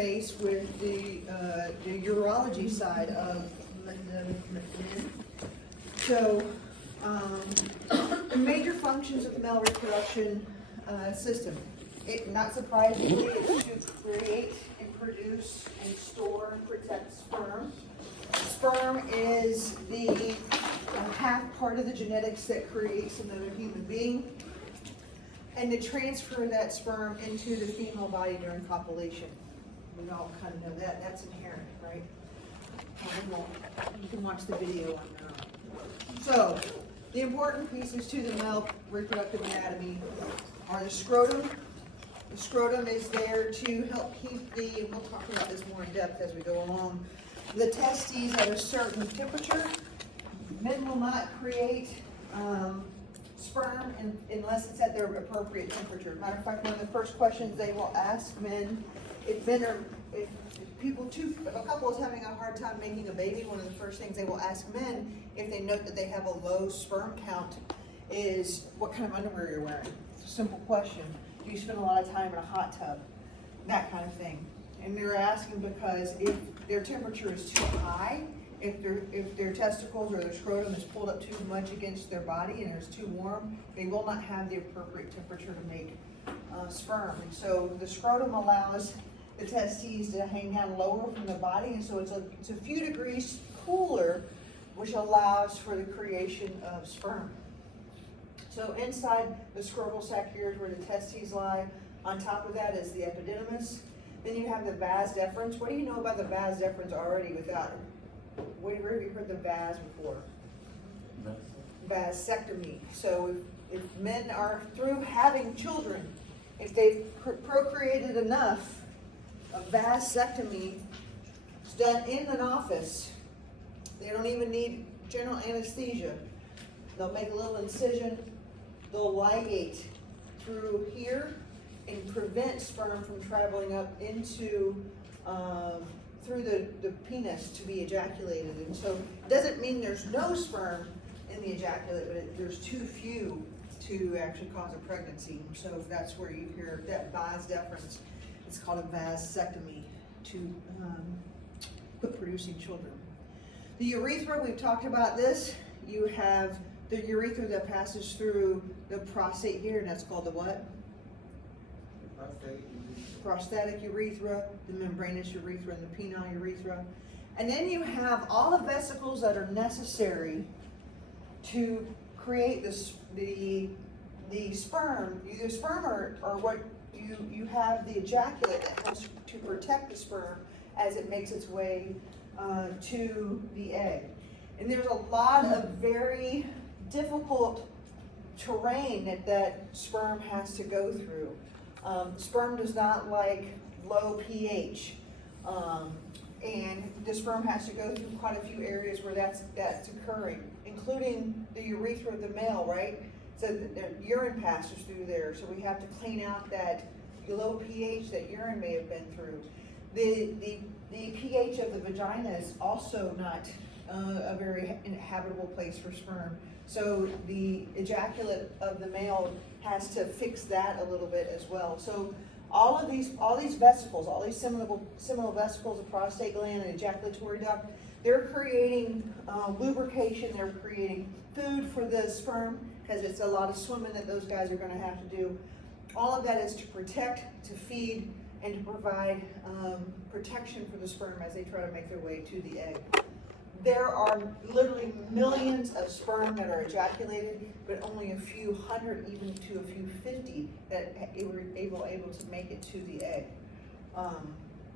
face with the urology side of the men. So, the major functions of the male reproduction system. Not surprisingly, it's to create and produce and store and protect sperm. Sperm is the half part of the genetics that creates another human being. And to transfer that sperm into the female body during copulation. We all kind of know that. That's inherent, right? You can watch the video on your own. So, the important pieces to the male reproductive anatomy are the scrotum. The scrotum is there to help keep the, and we'll talk about this more in depth as we go along, the testes at a certain temperature. Men will not create sperm unless it's at their appropriate temperature. Matter of fact, one of the first questions they will ask men, if a couple is having a hard time making a baby, one of the first things they will ask men, if they note that they have a low sperm count, is what kind of underwear you're wearing. It's a simple question. Do you spend a lot of time in a hot tub? That kind of thing. And they're asking because if their temperature is too high, if their testicles or their scrotum is pulled up too much against their body and it's too warm, they will not have the appropriate temperature to make sperm. And so the scrotum allows the testes to hang down lower from the body, and so it's a few degrees cooler, which allows for the creation of sperm. So inside the scrotal sac here is where the testes lie. On top of that is the epididymis. Then you have the vas deferens. What do you know about the vas deferens already without? Where have you heard the vas before? Vasectomy. So if men are through having children, if they've procreated enough, a vasectomy is done in an office. They don't even need general anesthesia. They'll make a little incision. They'll ligate through here and prevent sperm from traveling up into through the penis to be ejaculated. And so it doesn't mean there's no sperm in the ejaculate, but there's too few to actually cause a pregnancy. So that's where you hear that vas deferens. It's called a vasectomy to quit producing children. The urethra, we've talked about this. You have the urethra that passes through the prostate here, and that's called the what? Prostatic urethra, the membranous urethra, and the penile urethra. And then you have all the vesicles that are necessary to create the sperm. The sperm are what you have the ejaculate that helps to protect the sperm as it makes its way to the egg. And there's a lot of very difficult terrain that sperm has to go through. Sperm does not like low pH, and the sperm has to go through quite a few areas where that's occurring, including the urethra of the male, right? So the urine passes through there, so we have to clean out that low pH that urine may have been through. The pH of the vagina is also not a very inhabitable place for sperm. So the ejaculate of the male has to fix that a little bit as well. So all these vesicles, all these seminal vesicles, the prostate gland and ejaculatory duct, they're creating lubrication, they're creating food for the sperm, because it's a lot of swimming that those guys are going to have to do. All of that is to protect, to feed, and to provide protection for the sperm as they try to make their way to the egg. There are literally millions of sperm that are ejaculated, but only a few hundred, even to a few 50, that were able to make it to the egg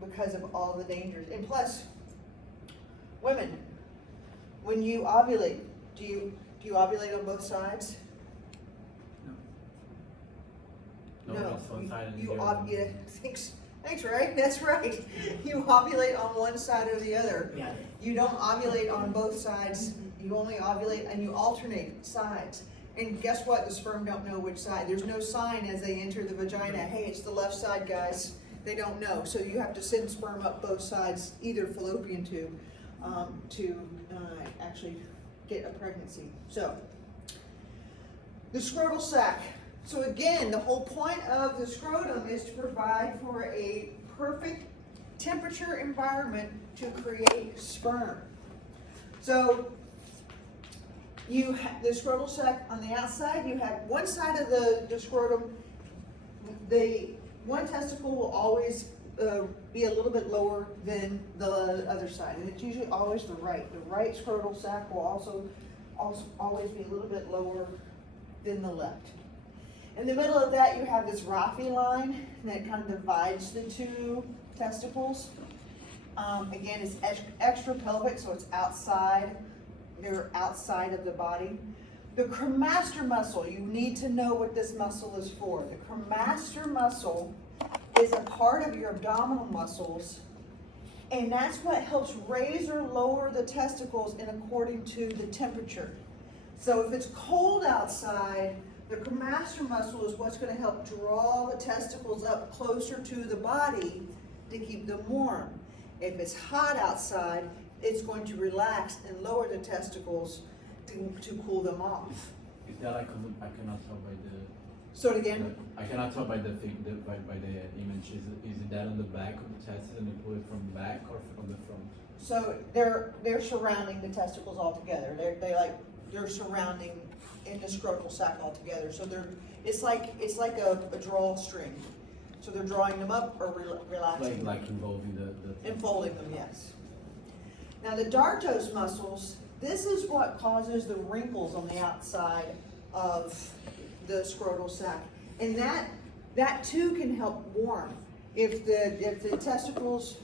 because of all the dangers. And plus, women, when you ovulate, do you ovulate on both sides? No. Yeah, thanks, right? That's right. You ovulate on one side or the other. Yeah. You don't ovulate on both sides. You only ovulate and you alternate sides. And guess what? The sperm don't know which side. There's no sign as they enter the vagina. Hey, it's the left side, guys. They don't know. So you have to send sperm up both sides, either fallopian tube, to actually get a pregnancy. So the scrotal sac. So again, the whole point of the scrotum is to provide for a perfect temperature environment to create sperm. So you have the scrotal sac on the outside, you have one side of the scrotum, the one testicle will always be a little bit lower than the other side, and it's usually always the right. The right scrotal sac will also always be a little bit lower than the left. In the middle of that, you have this Rafi line that kind of divides the two testicles. Again, it's extra pelvic, so it's outside. They're outside of the body. The cremaster muscle, you need to know what this muscle is for. The cremaster muscle is a part of your abdominal muscles, and that's what helps raise or lower the testicles in according to the temperature. So if it's cold outside, the cremaster muscle is what's going to help draw the testicles up closer to the body to keep them warm. If it's hot outside, it's going to relax and lower the testicles to cool them off. Is that I cannot tell by the. So again, I cannot tell by the image. Is it that on the back of the testes and you pull it from the back or from the front? so they're surrounding the testicles altogether. They're surrounding in the scrotal sac altogether. So it's like a drawstring. So they're drawing them up or relaxing. Like involving the. Enfolding them, yes. Now the dartos muscles, this is what causes the wrinkles on the outside of the scrotal sac, and that too can help warm. If the testicles,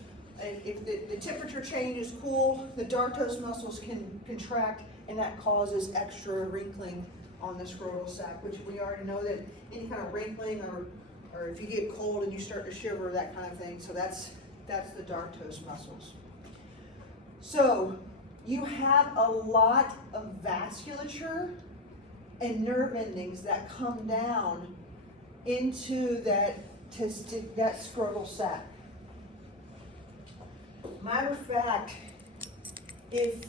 if the temperature change is cool, the dartos muscles can contract, and that causes extra wrinkling on the scrotal sac, which we already know that any kind of wrinkling or if you get cold and you start to shiver, that kind of thing. So that's the dartos muscles. So you have a lot of vasculature and nerve endings that come down into that scrotal sac. Matter of fact, if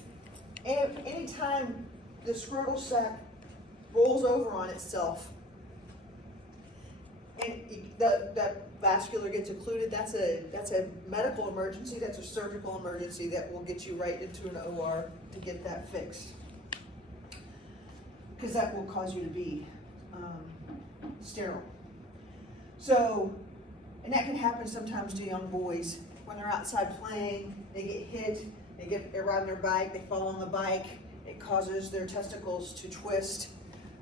anytime the scrotal sac rolls over on itself and that vascular gets occluded, that's a medical emergency, that's a surgical emergency that will get you right into an OR to get that fixed. Because that will cause you to be sterile. So, and that can happen sometimes to young boys when they're outside playing, they get hit, they're riding their bike, they fall on the bike, it causes their testicles to twist,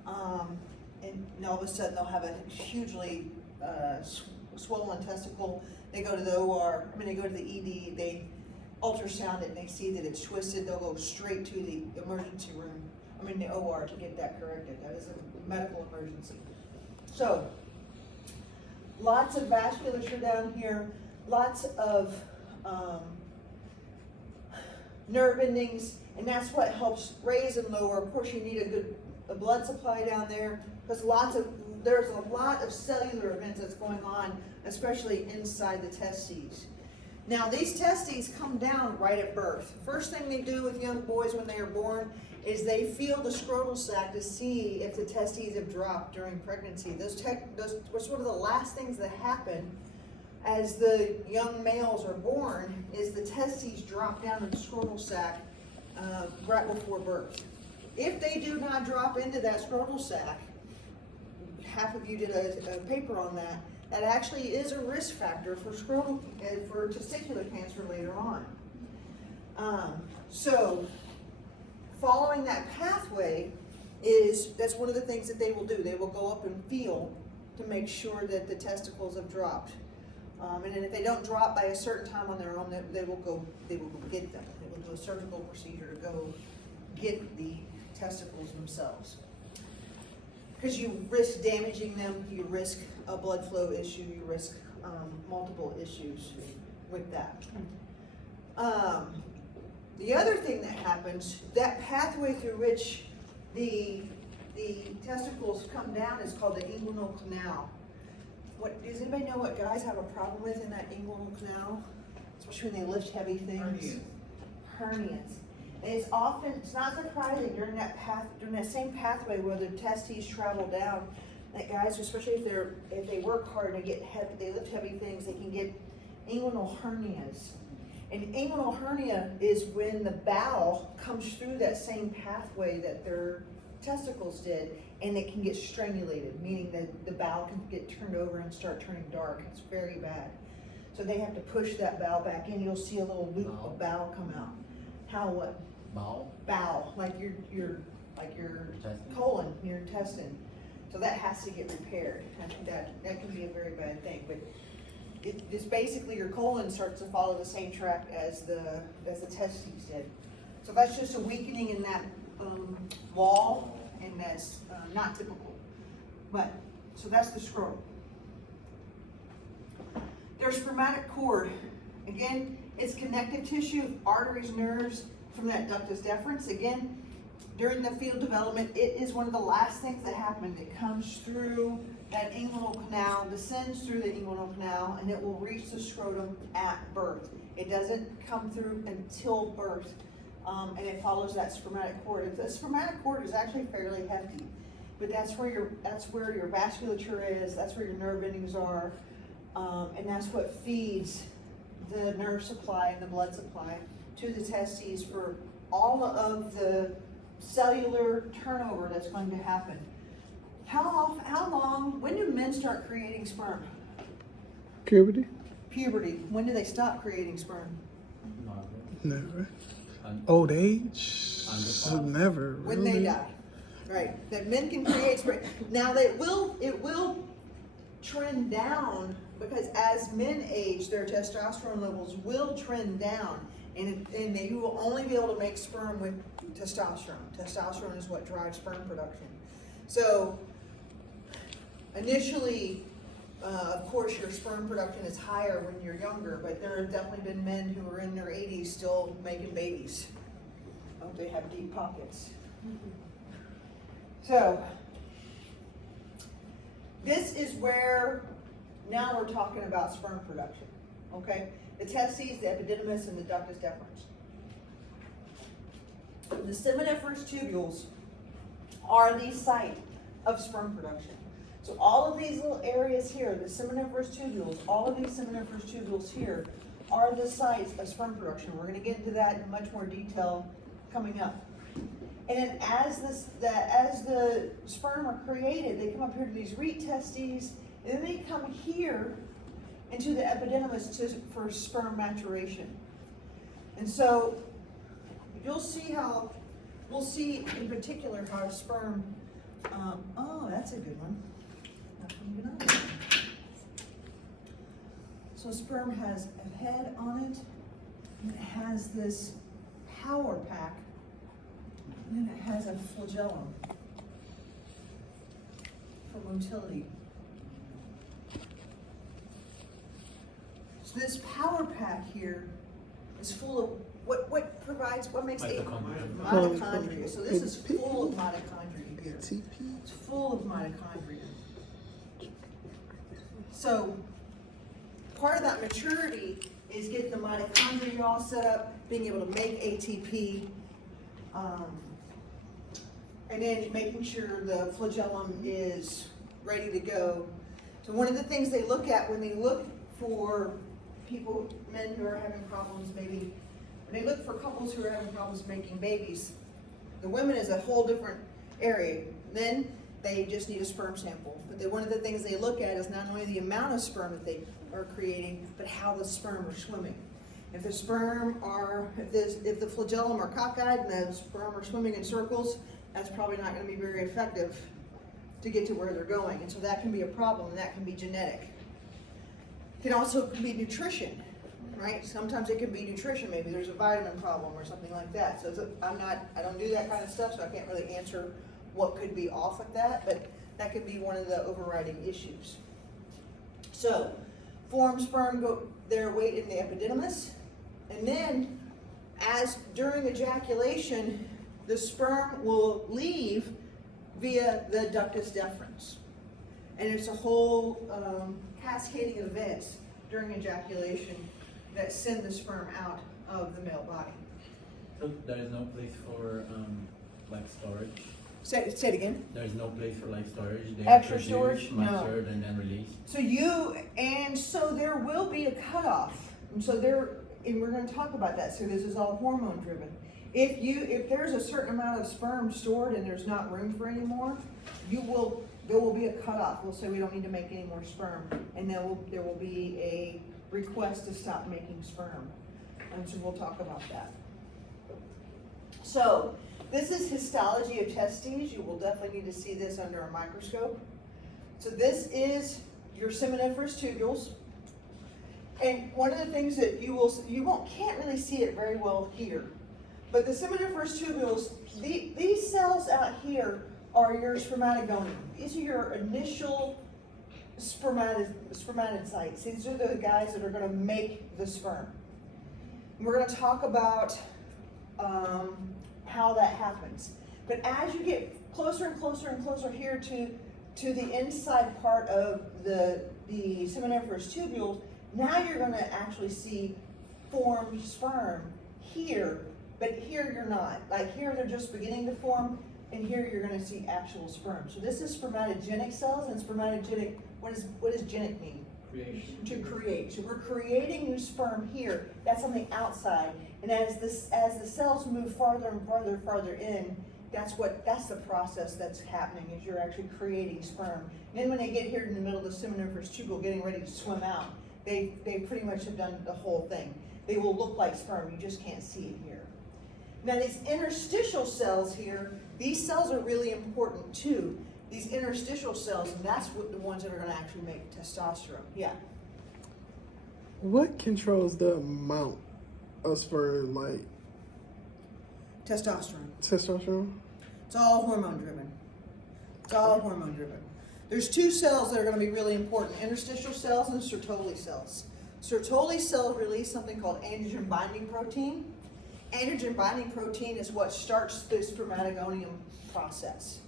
and all of a sudden they'll have a hugely swollen testicle. They go to the OR, they go to the ED, they ultrasound it and they see that it's twisted, they'll go straight to the emergency room, the OR to get that corrected. That is a medical emergency. So, lots of vasculature down here, lots of nerve endings, and that's what helps raise and lower. Of course, you need a good blood supply down there, because there's a lot of cellular events that's going on, especially inside the testes. Now, these testes come down right at birth. First thing they do with young boys when they are born is they feel the scrotal sac to see if the testes have dropped during pregnancy. Those were sort of the last things that happen as the young males are born, is the testes drop down in the scrotal sac right before birth. If they do not drop into that scrotal sac, half of you did a paper on that, that actually is a risk factor for testicular cancer later on. So following that pathway that's one of the things that they will do. They will go up and feel to make sure that the testicles have dropped. And then if they don't drop by a certain time on their own, they will go get them. They will do a surgical procedure to go get the testicles themselves. Because you risk damaging them, you risk a blood flow issue, you risk multiple issues with that. The other thing that happens, that pathway through which the testicles come down is called the inguinal canal. Does anybody know what guys have a problem with in that inguinal canal? Especially when they lift heavy things. Hernias. And it's not surprising during that same pathway where the testes travel down, that guys, especially if they work hard and they lift heavy things, they can get inguinal hernias. And inguinal hernia is when the bowel comes through that same pathway that their testicles did, and it can get strangulated, meaning that the bowel can get turned over and start turning dark. It's very bad. So they have to push that bowel back in. You'll see a little loop of bowel come out. How what? Bowel? Bowel, like your Intestine? colon, your intestine. So that has to get repaired. I think that can be a very bad thing. But it's basically your colon starts to follow the same track as the testes did. So that's just a weakening in that wall, and that's not typical. But so that's the scrotum. There's spermatic cord. Again, it's connective tissue, arteries, nerves from that ductus deferens. Again, during the fetal development, it is one of the last things that happen. It comes through that inguinal canal, descends through the inguinal canal, and it will reach the scrotum at birth. It doesn't come through until birth, and it follows that spermatic cord. The spermatic cord is actually fairly hefty, but that's where your vasculature is. That's where your nerve endings are, and that's what feeds the nerve supply and the blood supply to the testes for all of the cellular turnover that's going to happen. How long, when do men start creating sperm? Puberty? Puberty. When do they stop creating sperm? Never. Old age? Never. When they die. Right. That men can create sperm. It will trend down, because as men age, their testosterone levels will trend down, and you will only be able to make sperm with testosterone. Testosterone is what drives sperm production. So initially, of course, your sperm production is higher when you're younger, but there have definitely been men who are in their 80s still making babies. Oh, they have deep pockets. So this is where now we're talking about sperm production, okay? The testes, the epididymis, and the ductus deferens. The seminiferous tubules are the site of sperm production. So all of these little areas here, the seminiferous tubules, all of these seminiferous tubules here are the sites of sperm production. We're going to get into that in much more detail coming up. And then as the sperm are created, they come up here to these reed testes, and then they come here into the epididymis for sperm maturation. And so we'll see in particular how sperm, oh, that's a good one. Not even on. So sperm has a head on it, and it has this power pack, and then it has a flagellum for motility. So this power pack here is full of what makes mitochondria. So this is full of mitochondria here. It's full of mitochondria. So part of that maturity is getting the mitochondria all set up, being able to make ATP, and then making sure the flagellum is ready to go. So one of the things they look at when they look for men who are having problems, maybe when they look for couples who are having problems making babies, the women is a whole different area. Men, they just need a sperm sample. But one of the things they look at is not only the amount of sperm that they are creating, but how the sperm are swimming. If the flagellum are cockeyed and the sperm are swimming in circles, that's probably not going to be very effective to get to where they're going. And so that can be a problem, and that can be genetic. It can also be nutrition, right? Sometimes it can be nutrition. Maybe there's a vitamin problem or something like that. So I don't do that kind of stuff, so I can't really answer what could be off with that, but that could be one of the overriding issues. So, formed sperm go their weight in the epididymis, and then during ejaculation, the sperm will leave via the ductus deferens. And it's a whole cascading events during ejaculation that send the sperm out of the male body. So there is no place for like storage? Say it again. There's no place for like storage. They Extra produce, storage? No. matured, and then release. So there will be a cutoff. And we're gonna talk about that. So this is all hormone driven. If there's a certain amount of sperm stored and there's not room for any more, there will be a cutoff. We'll say we don't need to make any more sperm, and there will be a request to stop making sperm. And so we'll talk about that. So this is histology of testes. You will definitely need to see this under a microscope. So this is your seminiferous tubules. And one of the things that can't really see it very well here, but the seminiferous tubules, these cells out here are your spermatogonium. These are your initial spermatocytes. These are the guys that are going to make the sperm. And we're going to talk about how that happens. But as you get closer and closer and closer here to the inside part of the seminiferous tubules, now you're going to actually see formed sperm here, but here you're not. Like here they're just beginning to form, and here you're going to see actual sperm. So this is spermatogenic cells, and spermatogenic, what does genic mean? Creation. To create. So we're creating new sperm here. That's on the outside. And as the cells move farther and farther in, that's the process that's happening, is you're actually creating sperm. And then when they get here in the middle of the seminiferous tubule getting ready to swim out, they pretty much have done the whole thing. They will look like sperm, you just can't see it here. Now these interstitial cells here, these cells are really important too. These interstitial cells, and that's the ones that are going to actually make testosterone. Yeah. What controls the amount of sperm, like Testosterone. testosterone? It's all hormone driven. It's all hormone driven. There's two cells that are going to be really important, interstitial cells and Sertoli cells. Sertoli cells release something called androgen binding protein. Androgen binding protein is what starts the spermatogonium process.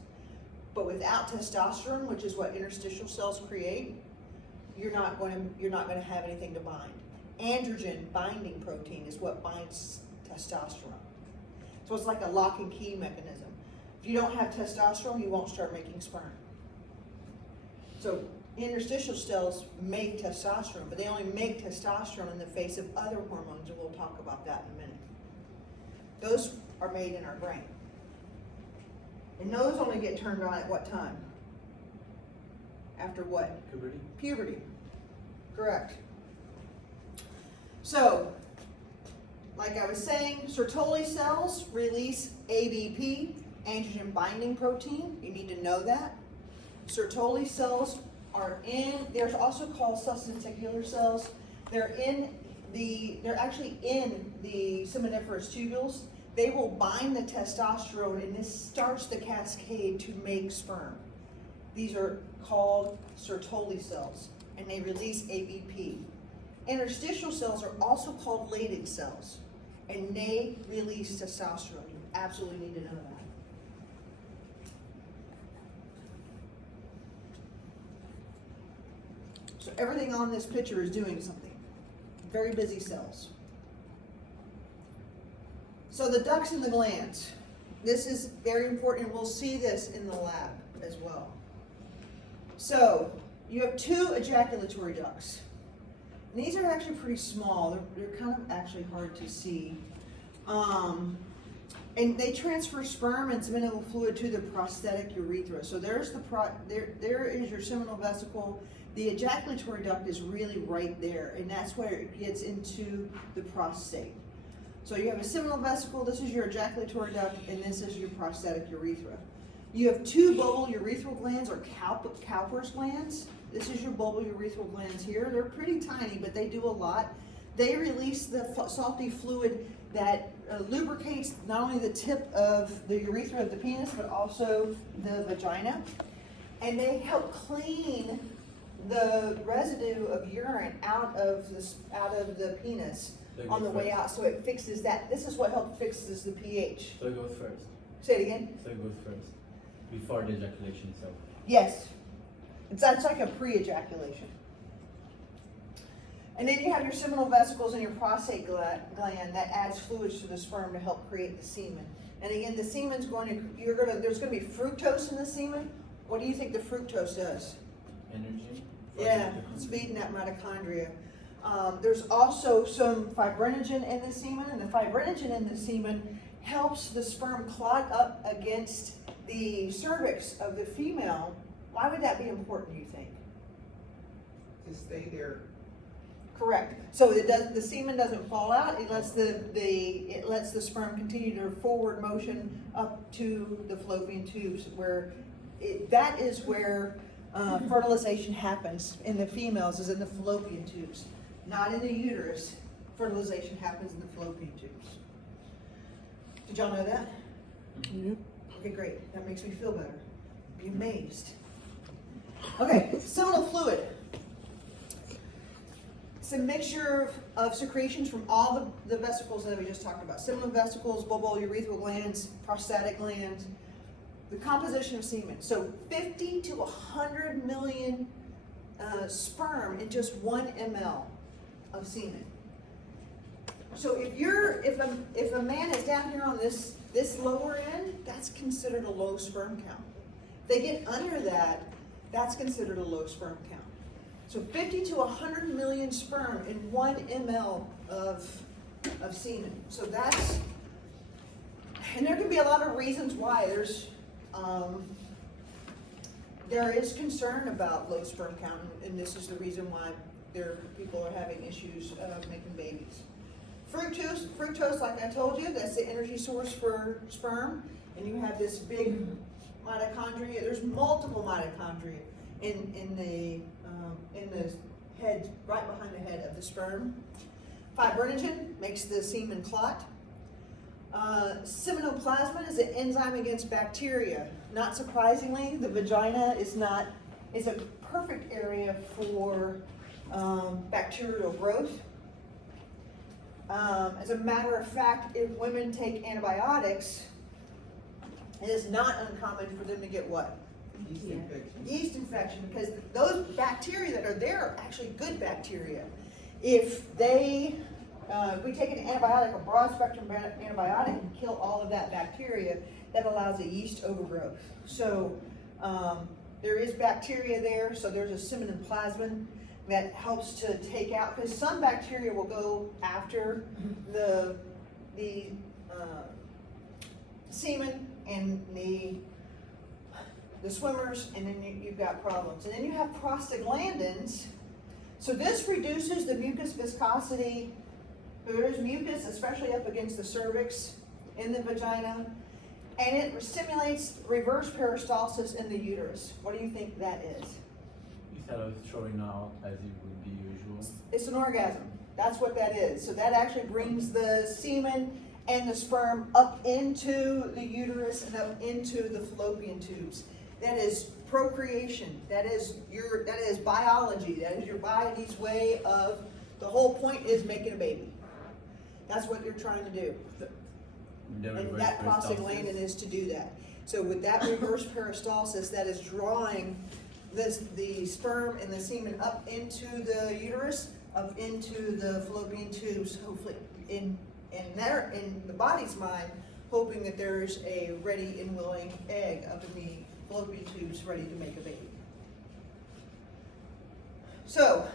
But without testosterone, which is what interstitial cells create, you're not going to have anything to bind. Androgen binding protein is what binds testosterone. So it's like a lock and key mechanism. If you don't have testosterone, you won't start making sperm. So interstitial cells make testosterone, but they only make testosterone in the face of other hormones, and we'll talk about that in a minute. Those are made in our brain. And those only get turned on at what time? After what? Puberty. Puberty. Correct. So, like I was saying, Sertoli cells release ABP, androgen binding protein. You need to know that. Sertoli cells they're also called substenticular cells. They're actually in the seminiferous tubules. They will bind the testosterone, and this starts the cascade to make sperm. These are called Sertoli cells, and they release ABP. Interstitial cells are also called Leydig cells, and they release testosterone. You absolutely need to know that. So everything on this picture is doing something. Very busy cells. So the ducts and the glands. This is very important, and we'll see this in the lab as well. So you have two ejaculatory ducts. And these are actually pretty small. They're kind of actually hard to see. And they transfer sperm and seminal fluid to the prostatic urethra. So there is your seminal vesicle. The ejaculatory duct is really right there, and that's where it gets into the prostate. So you have a seminal vesicle, this is your ejaculatory duct, and this is your prostatic urethra. You have two bulbal urethral glands, or Cowper's glands. This is your bulbal urethral glands here. They're pretty tiny, but they do a lot. They release the salty fluid that lubricates not only the tip of the urethra of the penis, but also the vagina. And they help clean the residue of urine out of the penis on the way out, so it fixes that. This is what helps fixes the pH. So it goes first. Say it again. So it goes first, before the ejaculation itself. Yes. That's like a pre-ejaculation. And then you have your seminal vesicles and your prostate gland that adds fluids to the sperm to help create the semen. And again, the semen's there's gonna be fructose in the semen. What do you think the fructose does? Energy. Yeah, it's feeding that mitochondria. There's also some fibrinogen in the semen, and the fibrinogen in the semen helps the sperm clot up against the cervix of the female. Why would that be important, you think? To stay there. Correct. So the semen doesn't fall out. It lets the sperm continue their forward motion up to the fallopian tubes, that is where fertilization happens in the females, is in the fallopian tubes, not in the uterus. Fertilization happens in the fallopian tubes. Did y'all know that? Yep. Okay, great. That makes me feel better. Be amazed. Okay, seminal fluid. It's a mixture of secretions from all the vesicles that we just talked about. Seminal vesicles, bulbourethral glands, prostatic glands. The composition of semen. So 50 to 100 million sperm in just 1 ml of semen. So if a man is down here on this lower end, that's considered a low sperm count. If they get under that, that's considered a low sperm count. So 50 to 100 million sperm in 1 ml of semen. So and there can be a lot of reasons why. There is concern about low sperm count, and this is the reason why people are having issues making babies. Fructose, like I told you, that's the energy source for sperm, and you have this big mitochondria. There's multiple mitochondria in the head, right behind the head of the sperm. Fibrinogen makes the semen clot. Seminoplasmin is an enzyme against bacteria. Not surprisingly, the vagina is a perfect area for bacterial growth. As a matter of fact, if women take antibiotics, it is not uncommon for them to get what? Yeast infection. Yeast infection, because those bacteria that are there are actually good bacteria. If we take an antibiotic, a broad spectrum antibiotic, and kill all of that bacteria, that allows a yeast overgrowth. So there is bacteria there, so there's a seminoplasmin that helps to take out, because some bacteria will go after the semen and the swimmers, and then you've got problems. And then you have prostaglandins. So this reduces the mucus viscosity. There is mucus, especially up against the cervix in the vagina, and it stimulates reverse peristalsis in the uterus. What do you think that is? Instead of throwing out as it would be usual. It's an orgasm. That's what that is. So that actually brings the semen and the sperm up into the uterus and up into the fallopian tubes. That is procreation. That is biology. That is your body's way of, the whole point is making a baby. That's what you're trying to do. And that prostaglandin is to do that. So with that reverse peristalsis, that is drawing the sperm and the semen up into the uterus, up into the fallopian tubes, hopefully in the body's mind, hoping that there's a ready and willing egg up in the fallopian tubes ready to make a baby. So,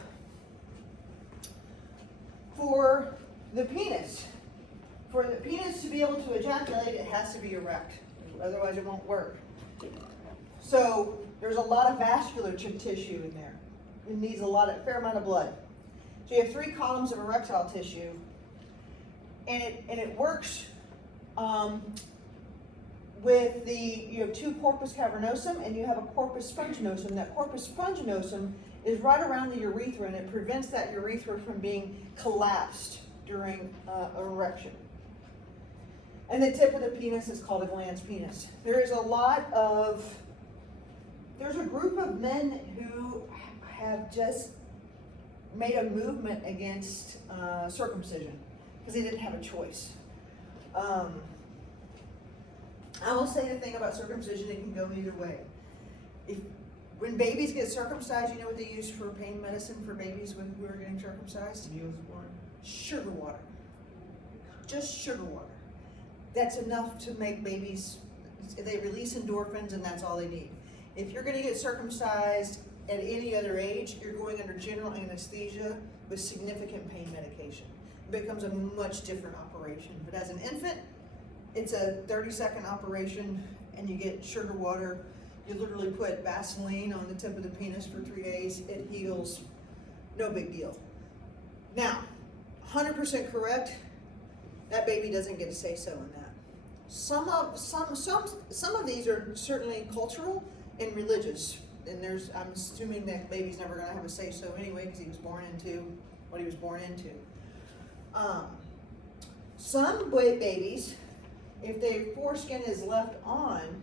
for the penis to be able to ejaculate, it has to be erect. Otherwise it won't work. So there's a lot of vascular tissue in there. It needs a fair amount of blood. So you have 3 columns of erectile tissue, and it works with you have 2 corpus cavernosum and you have a corpus sponginosum. That corpus sponginosum is right around the urethra, and it prevents that urethra from being collapsed during an erection. And the tip of the penis is called a glans penis. There's a group of men who have just made a movement against circumcision because they didn't have a choice. I will say the thing about circumcision, it can go either way. When babies get circumcised, you know what they use for pain medicine for babies who are getting circumcised? Neosporin. Sugar water. Just sugar water. that's enough to make babies, they release endorphins and that's all they need. If you're gonna get circumcised at any other age, you're going under general anesthesia with significant pain medication. It becomes a much different operation. But as an infant, it's a 30-second operation and you get sugar water. You literally put Vaseline on the tip of the penis for 3 days. It heals, no big deal. Now, 100% correct, that baby doesn't get a say-so in that. Some of these are certainly cultural and religious. And I'm assuming that baby's never gonna have a say-so anyway because he was born into what he was born into. Some babies, if their foreskin is left on,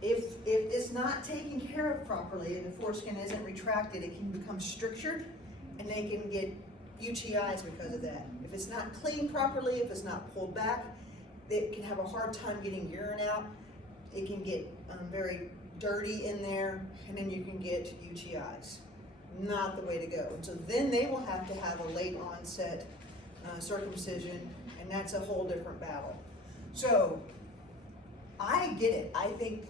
if it's not taken care of properly and the foreskin isn't retracted, it can become strictured and they can get UTIs because of that. If it's not cleaned properly, if it's not pulled back, they can have a hard time getting urine out. It can get very dirty in there, and then you can get UTIs. Not the way to go. And so then they will have to have a late onset circumcision, and that's a whole different battle. So I get it. I think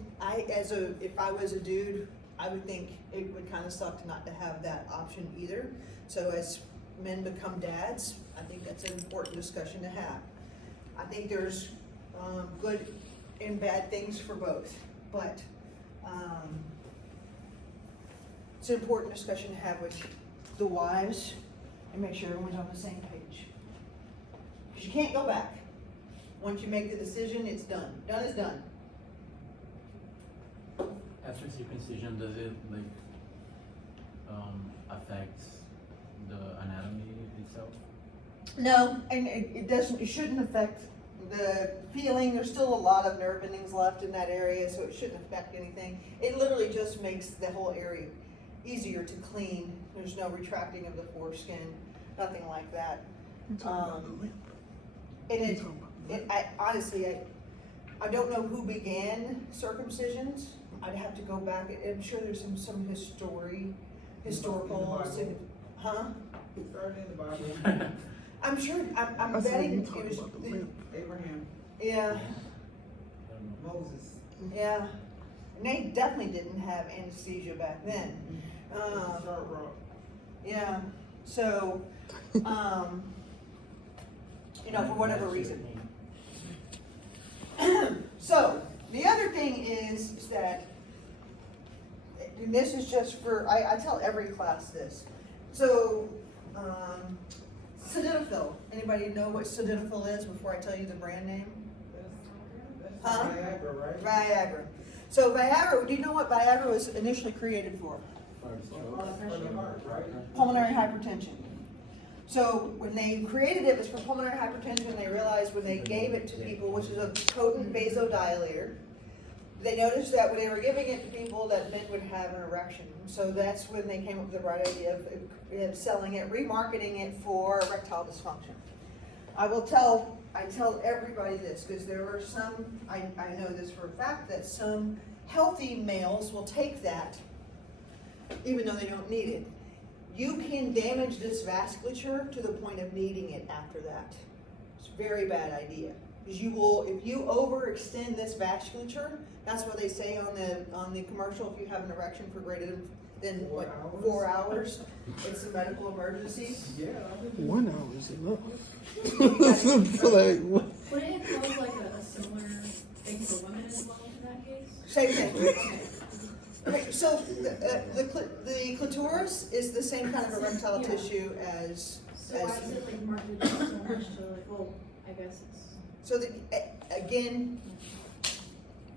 if I was a dude, I would think it would kind of suck not to have that option either. So as men become dads, I think that's an important discussion to have. I think there's good and bad things for both, but it's an important discussion to have with the wives and make sure everyone's on the same page. Because you can't go back. Once you make the decision, it's done. Done is done. After circumcision, does it affect the anatomy itself? No, and it doesn't. It shouldn't affect the feeling. There's still a lot of nerve endings left in that area, so it shouldn't affect anything. It literally just makes the whole area easier to clean. There's no retracting of the foreskin, nothing like that. I honestly, I don't know who began circumcisions. I'd have to go back. I'm sure there's some historical, huh? It started in the Bible. I'm sure. I'm That's betting what it you was. talk about the limp. Abraham, Yeah, Moses. yeah. And they definitely didn't have anesthesia back then. Sharp rock. Yeah. So, for whatever reason. So the other thing is that, and this is just for, I tell every class this. So, sildenafil. Anybody know what sildenafil is before I tell you the brand name? That's Huh? Viagra, right? Viagra. So Viagra, do you know what Viagra was initially created for? For the stroke? For the heart, right? Pulmonary hypertension. So when they created it was for pulmonary hypertension, they realized when they gave it to people, which is a potent vasodilator, they noticed that when they were giving it to people that men would have an erection. So that's when they came up with the right idea of selling it, remarketing it for erectile dysfunction. I tell everybody this because there are some, I know this for a fact, that some healthy males will take that even though they don't need it. You can damage this vasculature to the point of needing it after that. It's a very bad idea. Because if you overextend this vasculature, that's what they say on the commercial, if you have an erection for greater than 4 hours, it's a medical emergency. Yeah. 1 hour is enough. You Like, what? Would it pose like a similar thing for women as well in that case? Same thing. Okay. Okay, so the clitoris is the same kind of erectile Yeah. tissue as. So why is it like marketed so much to like, well, I guess it's. So that, again,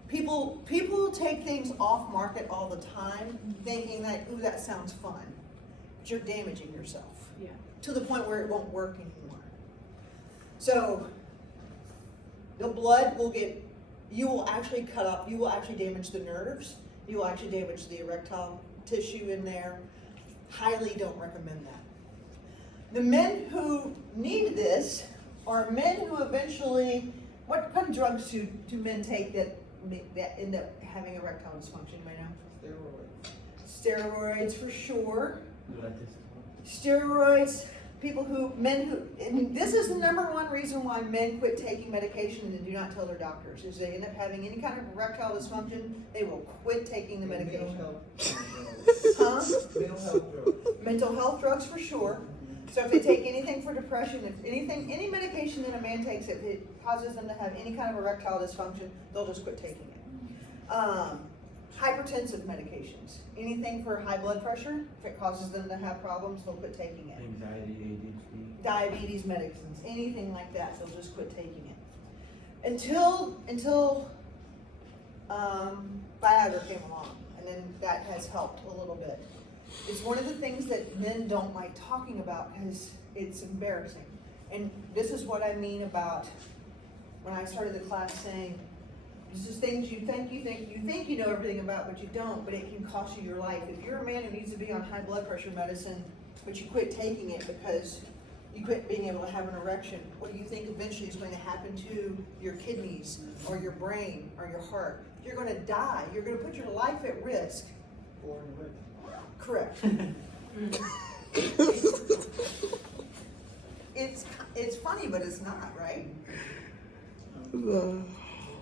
people take things off market all the time, thinking that, ooh, that sounds fun. But you're damaging yourself Yeah. to the point where it won't work anymore. So the blood will you will actually cut up, you will actually damage the nerves, you will actually damage the erectile tissue in there. Highly don't recommend that. The men who need this are men who eventually, what kind of drugs do men take that end up having erectile dysfunction right now? Steroids. Steroids for sure. Do like this? Steroids, men who, and this is the #1 reason why men quit taking medication and do not tell their doctors, is they end up having any kind of erectile dysfunction, they will quit taking the medication. Huh? Mental health drugs. Mental health drugs for sure. So if they take anything for depression, if anything, any medication that a man takes, if it causes them to have any kind of erectile dysfunction, they'll just quit taking it. Hypertensive medications, anything for high blood pressure, if it causes them to have problems, they'll quit taking it. Anxiety, ADHD. Diabetes medicines, anything like that, they'll just quit taking it. Until Viagra came along, and then that has helped a little bit. It's one of the things that men don't like talking about because it's embarrassing. And this is what I mean about when I started the class saying, this is things you think you know everything about, but you don't, but it can cost you your life. If you're a man who needs to be on high blood pressure medicine, but you quit taking it because you quit being able to have an erection, what do you think eventually is going to happen to your kidneys or your brain or your heart? You're going to die. You're going to put your life at risk. Born with. Correct. It's funny, but it's not, right?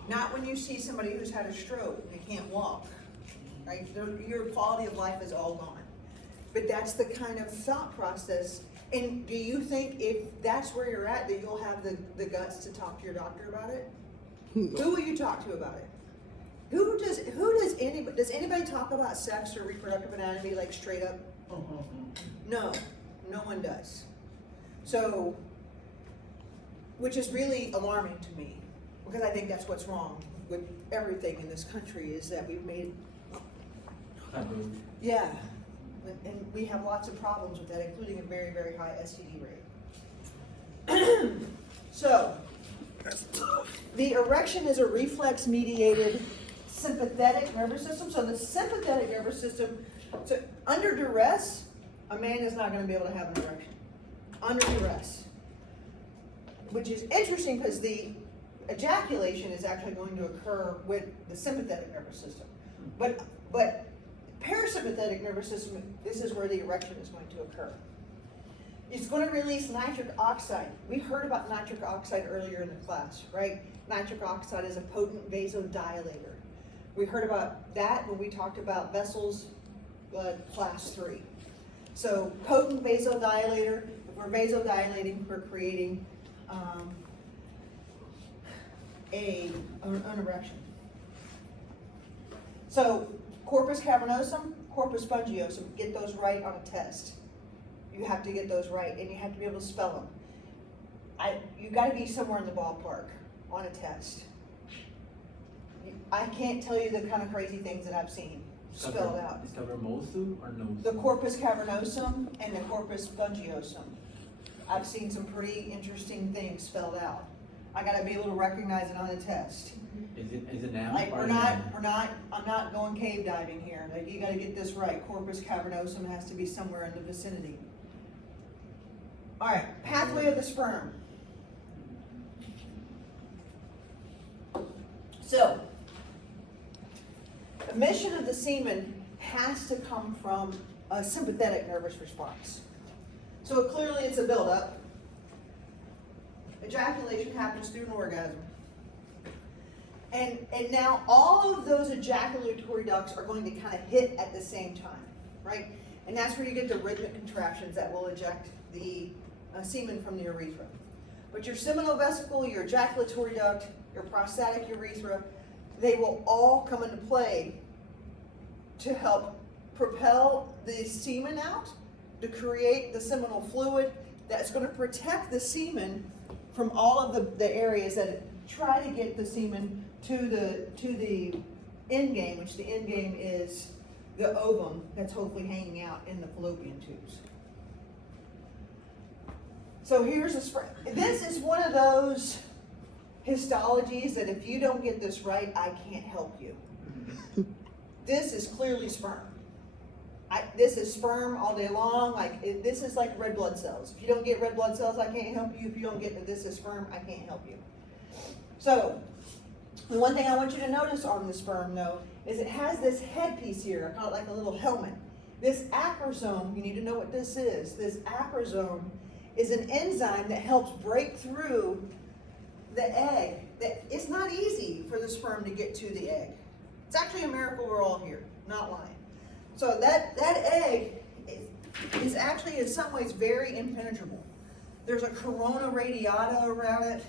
Not when you see somebody who's had a stroke and they can't walk, right? Your quality of life is all gone. But that's the kind of thought process. And do you think if that's where you're at, that you'll have the guts to talk to your doctor about it? Who will you talk to about it? Does anybody talk about sex or reproductive anatomy like straight up? No one does. So, which is really alarming to me, because I think that's what's wrong with everything in this country, is that we've made, yeah, and we have lots of problems with that, including a very, very high STD rate. So, the erection is a reflex-mediated sympathetic nervous system. So the sympathetic nervous system, so under duress, a man is not going to be able to have an erection. Under duress. Which is interesting because the ejaculation is actually going to occur with the sympathetic nervous system. But parasympathetic nervous system, this is where the erection is going to occur. It's going to release nitric oxide. We heard about nitric oxide earlier in the class, right? Nitric oxide is a potent vasodilator. We heard about that when we talked about vessels, class 3. So potent vasodilator, if we're vasodilating, we're creating an erection. So corpus cavernosum, corpus spongiosum, get those right on a test. You have to get those right, and you have to be able to spell them. You got to be somewhere in the ballpark on a test. I can't tell you the kind of crazy things that I've seen spelled out. Is cavernosus or no? The corpus cavernosum and the corpus spongiosum. I've seen some pretty interesting things spelled out. I got to be able to recognize it on a test. Is it now? Like I'm not going cave diving here. Like, you got to get this right. Corpus cavernosum has to be somewhere in the vicinity. All right, pathway of the sperm. So, emission of the semen has to come from a sympathetic nervous response. So clearly it's a buildup. Ejaculation happens through an orgasm. And now all of those ejaculatory ducts are going to kind of hit at the same time, right? And that's where you get the rhythmic contractions that will eject the semen from the urethra. But your seminal vesicle, your ejaculatory duct, your prostatic urethra, they will all come into play to help propel the semen out, to create the seminal fluid that's going to protect the semen from all of the areas that try to get the semen to the end game, which the end game is the ovum that's hopefully hanging out in the fallopian tubes. So here's a spread. This is one of those histologies that if you don't get this right, I can't help you. This is clearly sperm. This is sperm all day long. This is like red blood cells. If you don't get red blood cells, I can't help you. If you don't get this is sperm, I can't help you. So, the one thing I want you to notice on the sperm, though, is it has this headpiece here. I call it like a little helmet. This acrosome, you need to know what this is. This acrosome is an enzyme that helps break through the egg. It's not easy for the sperm to get to the egg. It's actually a miracle we're all here, not lying. So that egg is actually in some ways very impenetrable. There's a corona radiata around it.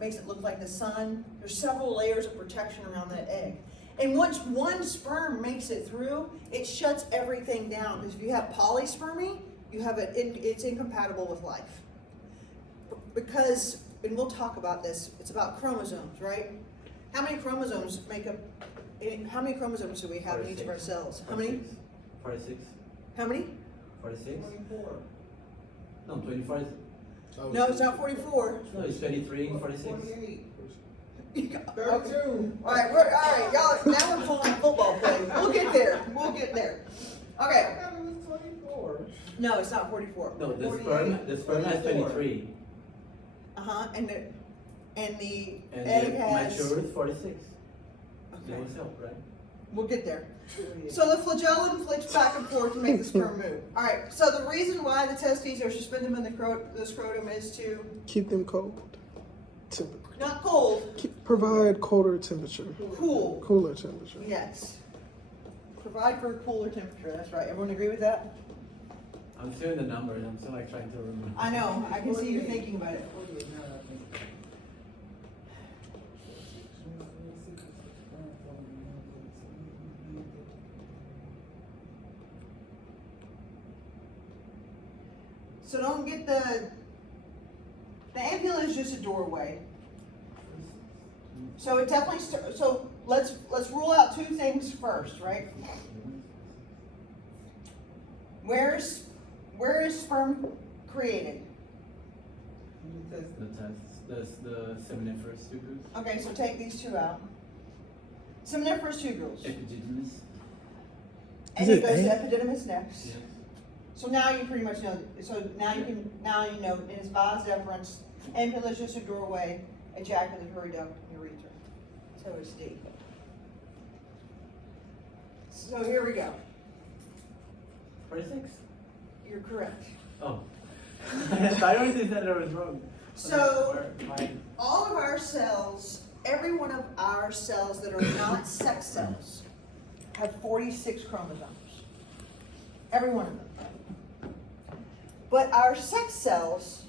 Makes it look like the sun. There's several layers of protection around that egg. And once one sperm makes it through, it shuts everything down. Because if you have polyspermy, it's incompatible with life. Because, and we'll talk about this, it's about chromosomes, right? How many chromosomes do we have in each of our cells? How many? 46. How many? 46? 24. No, 25. No, it's not 44. No, it's 23 and 46. 48. Okay. 32. All right, y'all. Now we're pulling football plays. We'll get there. I Okay. thought it was 24. No, it's not 44. No, the 48. sperm has 23. And the And egg the has. matured 46. They Okay. will help, right? We'll get there. So the flagellum flicks back and forth to make the sperm move. All right. So the reason why the testes are suspended in the scrotum is to Keep them cold. not cold, Provide colder temperature. cool. Cooler temperature. Yes. Provide for a cooler temperature. That's right. Everyone agree with that? I'm still in the numbers. I'm still like trying to remember. I know. I can see you thinking about it. 48 now, I think. So don't get the ampulla is just a doorway. So it definitely so let's rule out two things first, right? Where is sperm created? The tests, the seminiferous tubules, Okay, so take these two out. Seminiferous tubules. epididymis. And Is it it goes to egg? epididymis next. Yes. So now you pretty much know. So now you know in its vas deferens, ampulla is just a doorway, ejaculatory duct, urethra. So it's D. So here we go. 46. You're correct. Oh. I always said that I was wrong. So Mine. all of our cells, every one of our cells that are not sex cells, have 46 chromosomes. Every one of them. But our sex cells,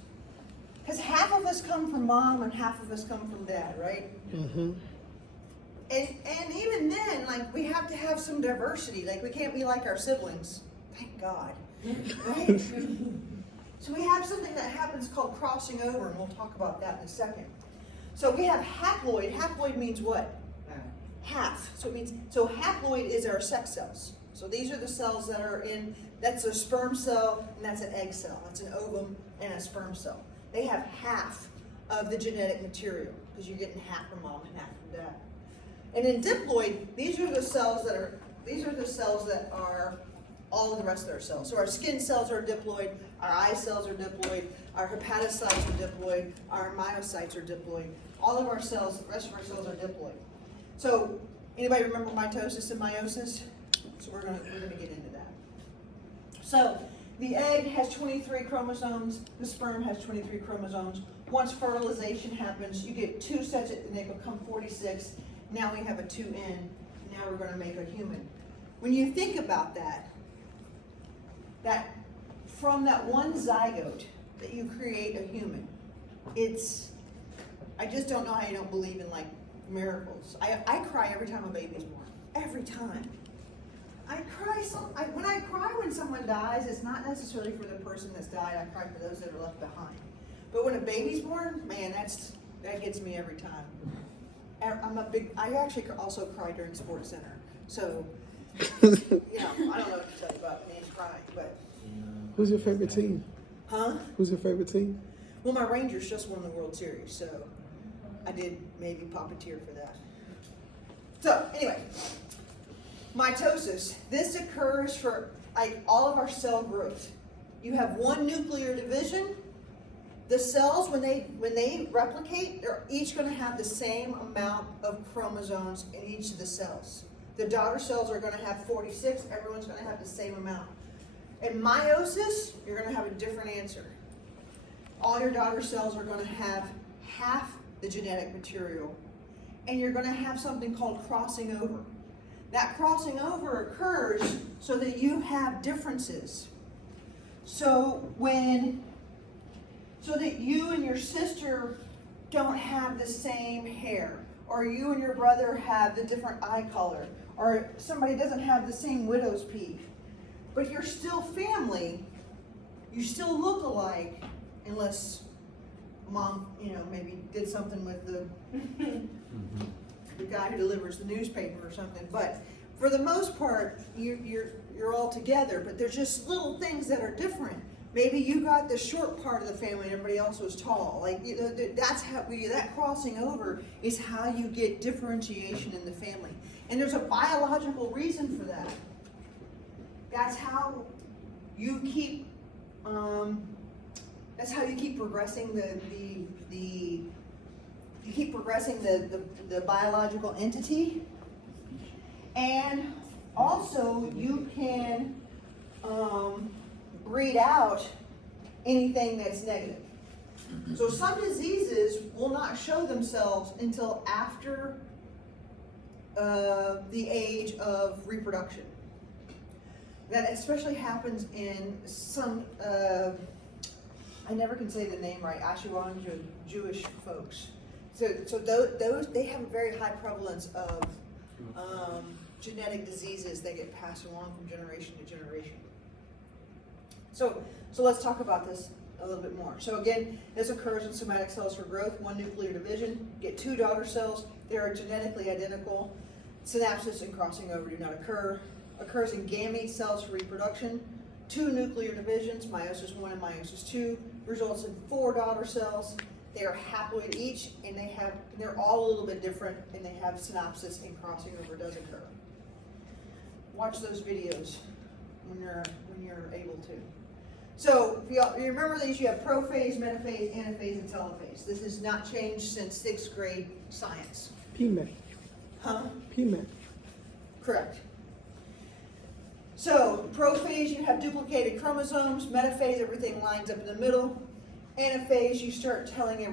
because half of us come from mom and half of us come from dad, right? Mm-hmm. And even then, like, we have to have some diversity. Like, we can't be like our siblings. Thank God. Right? So we have something that happens called crossing over, and we'll talk about that in a second. So we have haploid. Haploid means what? Half. So it means, so haploid is our sex cells. So these are the cells that are in, that's a sperm cell, and that's an egg cell. That's an ovum and a sperm cell. They have half of the genetic material, because you're getting half from mom and half from dad. And in diploid, these are the cells that are all of the rest of our cells. So our skin cells are diploid, our eye cells are diploid, our hepatocytes are diploid, our myocytes are diploid. All of our cells, the rest of our cells are diploid. So anybody remember mitosis and meiosis? So we're gonna get into that. So the egg has 23 chromosomes, the sperm has 23 chromosomes. Once fertilization happens, you get two sets and they become 46. Now we have a 2N, now we're gonna make a human. When you think about that from that one zygote that you create a human, I just don't know how you don't believe in like miracles. I cry every time a baby's born, every time. When I cry when someone dies, it's not necessarily for the person that's died, I cry for those that are left behind. But when a baby's born, man, that gets me every time. I actually also cry during Sports Center. So, I don't know what to tell you about me crying, but. Who's your favorite team? Huh? Who's your favorite team? Well, my Rangers just won the World Series, so I did maybe pop a tear for that. So, anyway, mitosis. This occurs for all of our cell growth. You have one nuclear division. The cells, when they replicate, they're each going to have the same amount of chromosomes in each of the cells. The daughter cells are going to have 46. Everyone's going to have the same amount. In meiosis, you're gonna have a different answer. All your daughter cells are gonna have half the genetic material, and you're gonna have something called crossing over. That crossing over occurs so that you have differences. So that you and your sister don't have the same hair, or you and your brother have the different eye color, or somebody doesn't have the same widow's peak. But you're still family, you still look alike, unless mom, maybe did something with the guy who delivers the newspaper or something. But for the most part, you're all together, but there's just little things that are different. Maybe you got the short part of the family and everybody else was tall. Like, that's how that crossing over is how you get differentiation in the family. And there's a biological reason for that. That's how you keep progressing the biological entity. And also you can breed out anything that's negative. So some diseases will not show themselves until after the age of reproduction. That especially happens in some, I never can say the name right, Ashkenazi Jewish folks. So those they have a very high prevalence of genetic diseases that get passed along from generation to generation. So let's talk about this a little bit more. So again, this occurs in somatic cells for growth, one nuclear division, get two daughter cells, they are genetically identical. Synapsis and crossing over do not occur. Occurs in gamete cells for reproduction, two nuclear divisions, meiosis 1 and meiosis 2, results in 4 daughter cells. They are haploid each, and they're all a little bit different, and they have synapsis and crossing over does occur. Watch those videos when you're able to. So if you remember these, you have prophase, metaphase, anaphase, and telophase. This has not changed since 6th grade science. PMAC. Huh? PMAC. Correct. So prophase, you have duplicated chromosomes. Metaphase, everything lines up in the middle. Anaphase, you start tearing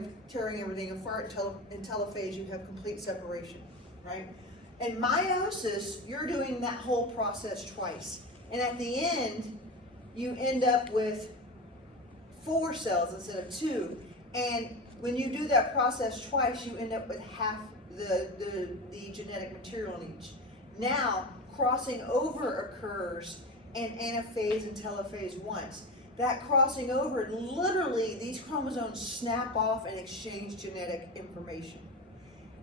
everything apart. In telophase, you have complete separation, right? In meiosis, you're doing that whole process twice. And at the end, you end up with 4 cells instead of 2. And when you do that process twice, you end up with half the genetic material in each. Now, crossing over occurs in anaphase and telophase once. That crossing over, literally, these chromosomes snap off and exchange genetic information.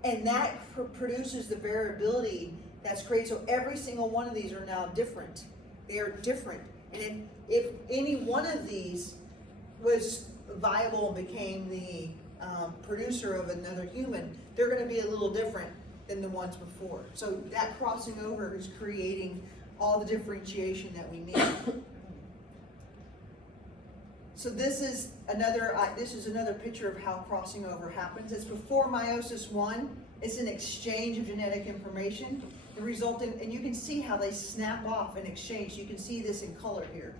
And that produces the variability that's great. So every single one of these are now different. They are different. And if any one of these was viable and became the producer of another human, they're going to be a little different than the ones before. So that crossing over is creating all the differentiation that we need. So this is another picture of how crossing over happens. It's before meiosis 1. It's an exchange of genetic information. And you can see how they snap off and exchange. You can see this in color here.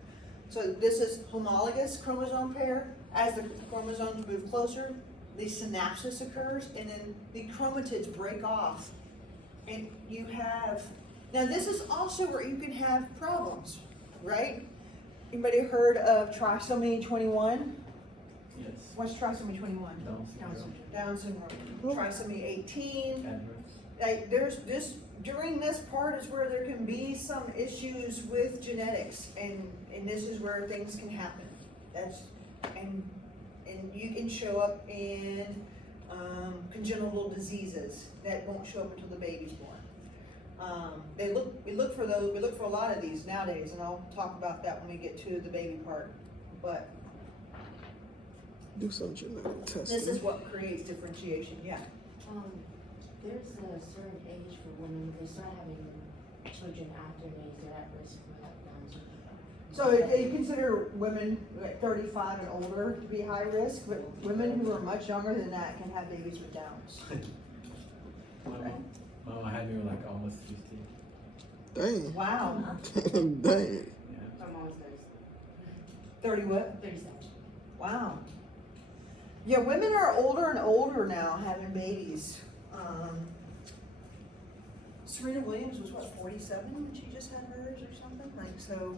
So this is homologous chromosome pair. As the chromosomes move closer, the synapsis occurs, and then the chromatids break off. And you have, now this is also where you can have problems, right? Anybody heard of trisomy 21? Yes. What's trisomy 21? Down syndrome. Trisomy 18. Like there's this, during this part is where there can be some issues with genetics, and this is where things can happen. And you can show up in congenital diseases that won't show up until the baby's born. We look for those. We look for a lot of these nowadays, and I'll talk about that when we get to the baby part. But Do some genetic testing. this is what creates differentiation. Yeah. There's a certain age for women, if they start having children after an age, they're at risk for Down syndrome. So you consider women at 35 and older to be high risk, but women who are much younger than that can have babies with Downs. My mom had me like almost 50. Dang. Wow. Dang. Yeah. My mom's 36. 30 what? 37. Wow. Yeah, women are older and older now having babies. Serena Williams was what, 47 when she just had hers or something? Like, so,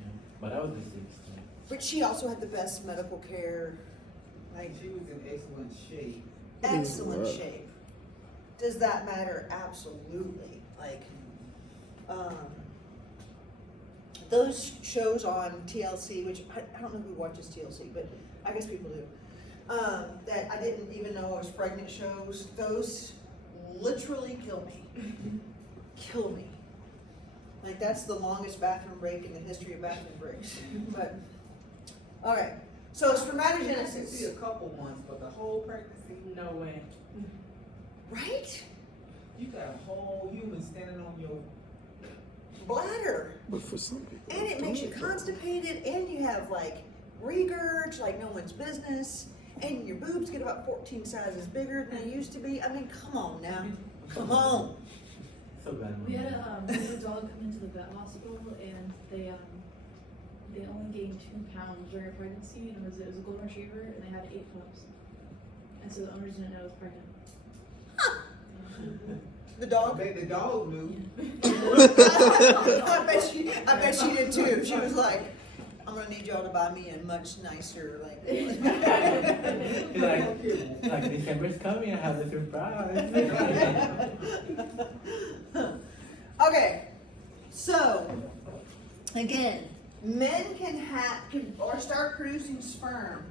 Yeah. But I was the 6th. but she also had the best medical care, like She was in excellent shape. excellent Wow. shape. Does that matter? Absolutely. Like, those shows on TLC, which I don't know who watches TLC, but I guess people do. That I didn't even know was pregnant shows. Those literally kill me. Kill me. Like that's the longest bathroom break in the history of bathroom breaks. But all right. So I can see spermatogenesis, a couple ones, but the whole pregnancy, No way. right? you got a whole human standing on your. Bladder. But for some people. And it makes you don't. constipated, and you have like regurg like no one's business, and your boobs get about 14 sizes bigger than they used to be. I mean, come on now. Come on. So bad. We had a dog come into the vet hospital and they only gained 2 pounds during her pregnancy, and it was a golden retriever, and they had 8 pups. And so the owners didn't know it was pregnant. The I dog. bet the dog knew. I bet she did too. She was like, I'm gonna need y'all to buy me a much nicer, like. like December's coming, I have a surprise. Okay, so again, men can or start producing sperm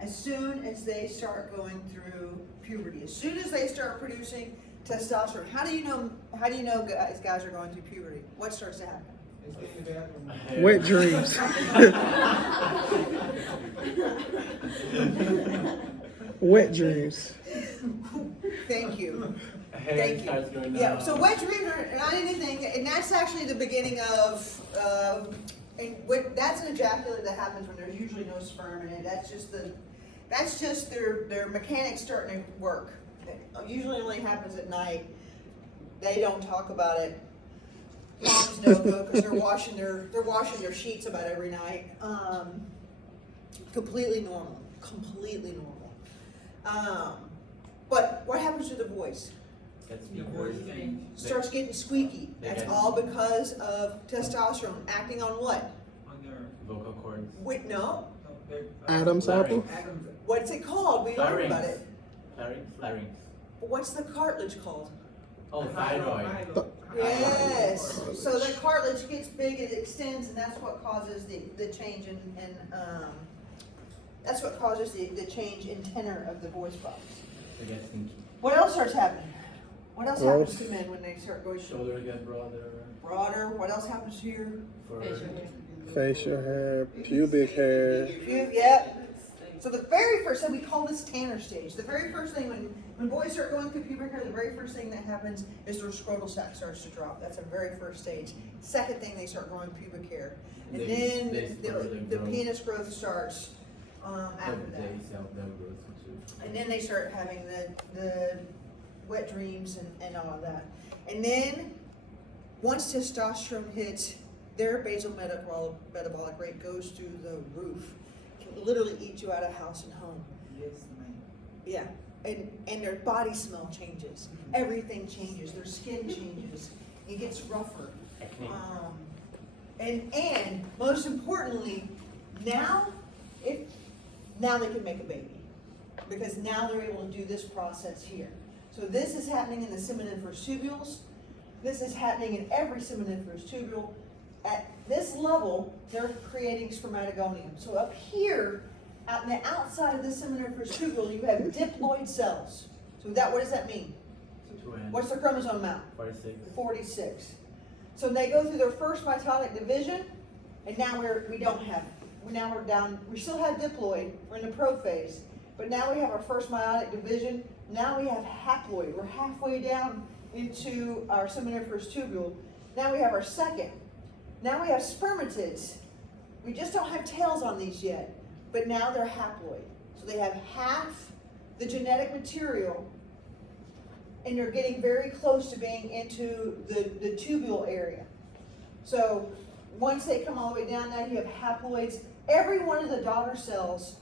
as soon as they start going through puberty. As soon as they start producing testosterone. How do you know guys are going through puberty? What starts to happen? It's in the bathroom. Wet dreams. Wet dreams. Thank you. Hair Thank starts you. going Yeah, down. so wet dreams are not anything, and that's actually the beginning of, that's an ejaculate that happens when there's usually no sperm in it. That's just their mechanics starting to work. It usually only happens at night. They don't talk about it. Moms know though, because they're washing their sheets about every night. Completely normal. Completely normal. But what happens to the voice? That's Your because voice change. Starts getting squeaky. That's all because of testosterone acting on what? On your. vocal cords. Wait, no. Adam's apple. Adam's. What's it called? We learned about it. Larynx. What's the cartilage called? Oh, thyroid. Yes. So the cartilage gets big, it extends, and that's what causes the change in that's what causes the change in tenor of the voice box. They get stinky. What else starts happening? What else Well, happens to men when they start going Shoulder get broader. broader? What else happens here? For Facial hair, pubic hair. Yep. So the very first thing, we call this Tanner stage. The very first thing when boys start going through puberty, the very first thing that happens is their scrotal sac starts to drop. That's a very first stage. Second thing, they start growing pubic hair. And then the penis growth starts after that. And then they start having the wet dreams and all of that. And then once testosterone hits, their basal metabolic rate goes through the roof. It can literally eat you out of house and home. Yes, ma'am. Yeah. And their body smell changes. Everything changes. Their skin changes. It gets rougher. And most importantly, now they can make a baby. Because now they're able to do this process here. So this is happening in the seminiferous tubules. This is happening in every seminiferous tubule. At this level, they're creating spermatogonium. So up here, out in the outside of the seminiferous tubule, you have diploid cells. So what does that mean? What's their chromosome amount? 46. 46. So they go through their first mitotic division, and now we don't have it. Now we're down, we still have diploid, we're in the prophase, but now we have our first meiotic division. Now we have haploid. We're halfway down into our seminiferous tubule. Now we have our second. Now we have spermatids. We just don't have tails on these yet, but now they're haploid. So they have half the genetic material, and they're getting very close to being into the tubule area. So once they come all the way down, now you have haploids, every one of the daughter cells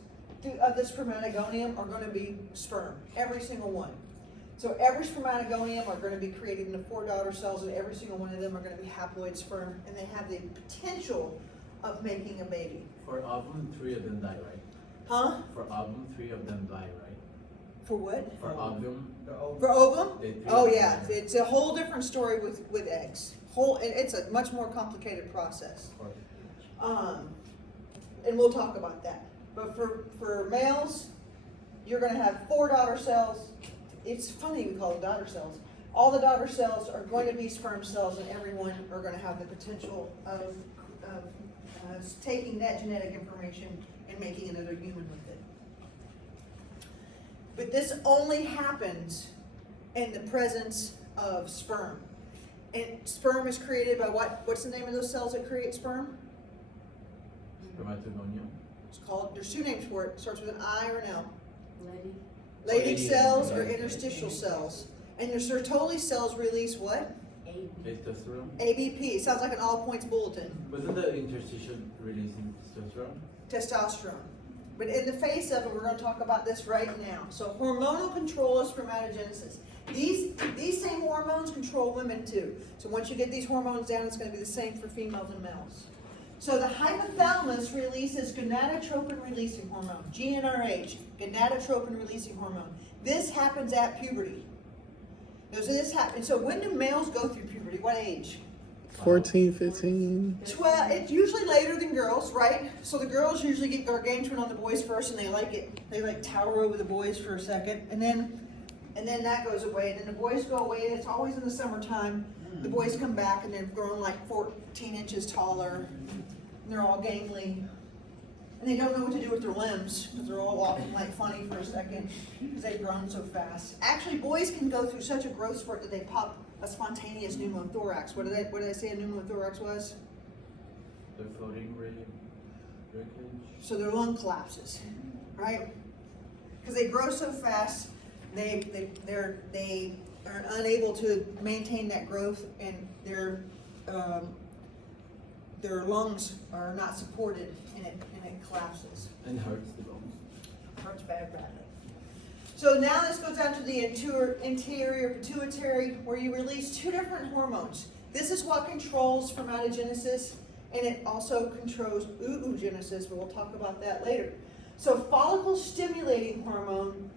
of the spermatogonium are gonna be sperm, every single one. So every spermatogonium are gonna be created into 4 daughter cells, and every single one of them are gonna be haploid sperm, and they have the potential of making a baby. For ovum, 3 of them die, right? Huh? For ovum, 3 of them die, right? For what? For ovum, The old. For ovum? they 3 Oh of them yeah, die. it's a whole different story with eggs. It's a much more complicated process. Or- And we'll talk about that. But for males, you're gonna have 4 daughter cells. It's funny we call them daughter cells. All the daughter cells are going to be sperm cells, and every one are gonna have the potential of taking that genetic information and making another human with it. But this only happens in the presence of sperm. And sperm is created by what's the name of those cells that create sperm? Spermatogonium. It's called, there's 2 names for it. It starts with an I or an L. Lady, Leydig Leydig. cells or Leydig. interstitial cells. And your Sertoli cells release what? A, Testosterone. ABP. Sounds like an all points bulletin. Wasn't the interstitial releasing testosterone? Testosterone. But in the face of it, we're going to talk about this right now. So hormonal control of spermatogenesis. These same hormones control women too. So once you get these hormones down, it's going to be the same for females and males. So the hypothalamus releases gonadotropin releasing hormone, GnRH, gonadotropin releasing hormone. This happens at puberty. So when do males go through puberty? What age? 14, 15. 12. It's usually later than girls, right? So the girls usually get gargantuan on the boys first, and they like it. They like tower over the boys for a second, and then that goes away. And then the boys go away. And it's always in the summertime. The boys come back, and they've grown like 14 inches taller. And they're all gangly, and they don't know what to do with their limbs because they're all walking like funny for a second because they've grown so fast. Actually, boys can go through such a growth spurt that they pop a spontaneous pneumothorax. What did I say a pneumothorax was? The floating breakage. So their lung collapses, right? Because they grow so fast, they are unable to maintain that growth, and their lungs are not supported, and it collapses. And hurts the bones. Hurts badly. So now this goes down to the anterior pituitary, where you release 2 different hormones. This is what controls spermatogenesis, and it also controls oogenesis, but we'll talk about that later. So follicle stimulating hormone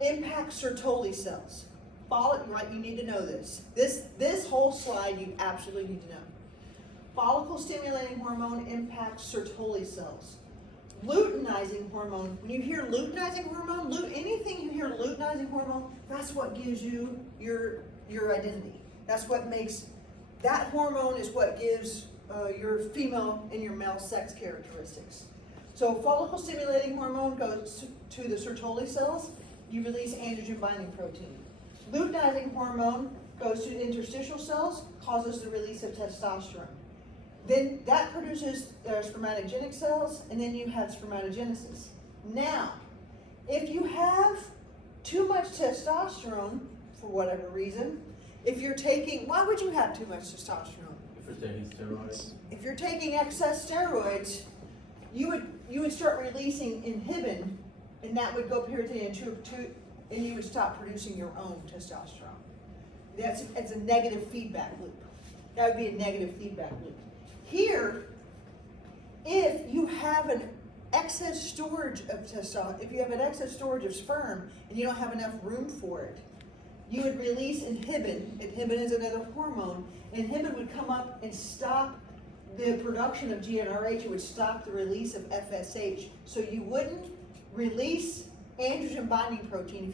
impacts Sertoli cells. Right, you need to know this. This whole slide you absolutely need to know. Follicle stimulating hormone impacts Sertoli cells. Luteinizing hormone, when you hear luteinizing hormone, anything you hear luteinizing hormone, that's what gives you your identity. That's what makes, that hormone is what gives your female and your male sex characteristics. So follicle stimulating hormone goes to the Sertoli cells, you release androgen binding protein. Luteinizing hormone goes to the interstitial cells, causes the release of testosterone. Then that produces spermatogenic cells, and then you have spermatogenesis. Now, if you have too much testosterone, for whatever reason, if you're taking, why would you have too much testosterone? If you're taking steroids. If you're taking excess steroids, you would start releasing inhibin, and that would go period and you would stop producing your own testosterone. It's a negative feedback loop. That would be a negative feedback loop. Here, if you have an excess storage of testosterone, if you have an excess storage of sperm and you don't have enough room for it, you would release inhibin. Inhibin is another hormone. Inhibin would come up and stop the production of GnRH. It would stop the release of FSH. So you wouldn't release androgen binding protein.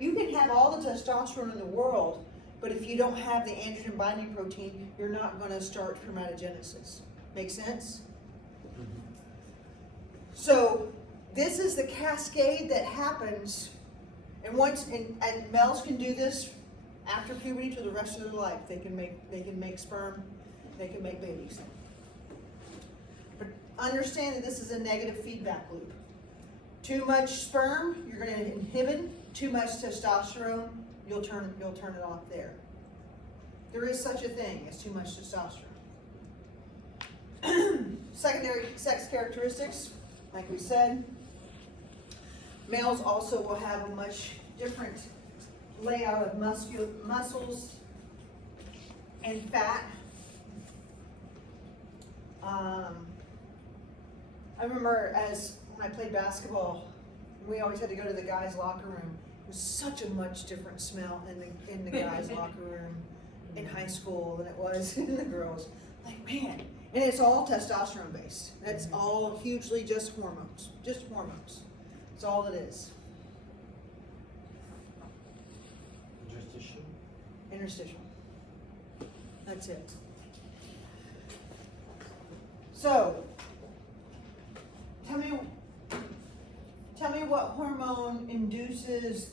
You can have all the testosterone in the world, but if you don't have the androgen binding protein, you're not going to start spermatogenesis. Make sense? So this is the cascade that happens, and males can do this after puberty to the rest of their life. They can make sperm, they can make babies. But understand that this is a negative feedback loop. Too much sperm, you're going to inhibit. Too much testosterone, you'll turn it off there. There is such a thing as too much testosterone. Secondary sex characteristics, like we said. Males also will have a much different layout of muscles and fat. I remember when I played basketball, we always had to go to the guys' locker room. It was such a much different smell in the guys' locker room in high school than it was in the girls. Like, man, and it's all testosterone based. That's all hugely just hormones. Just hormones. That's all it is. Interstitial. Interstitial. That's it. So, tell me what hormone induces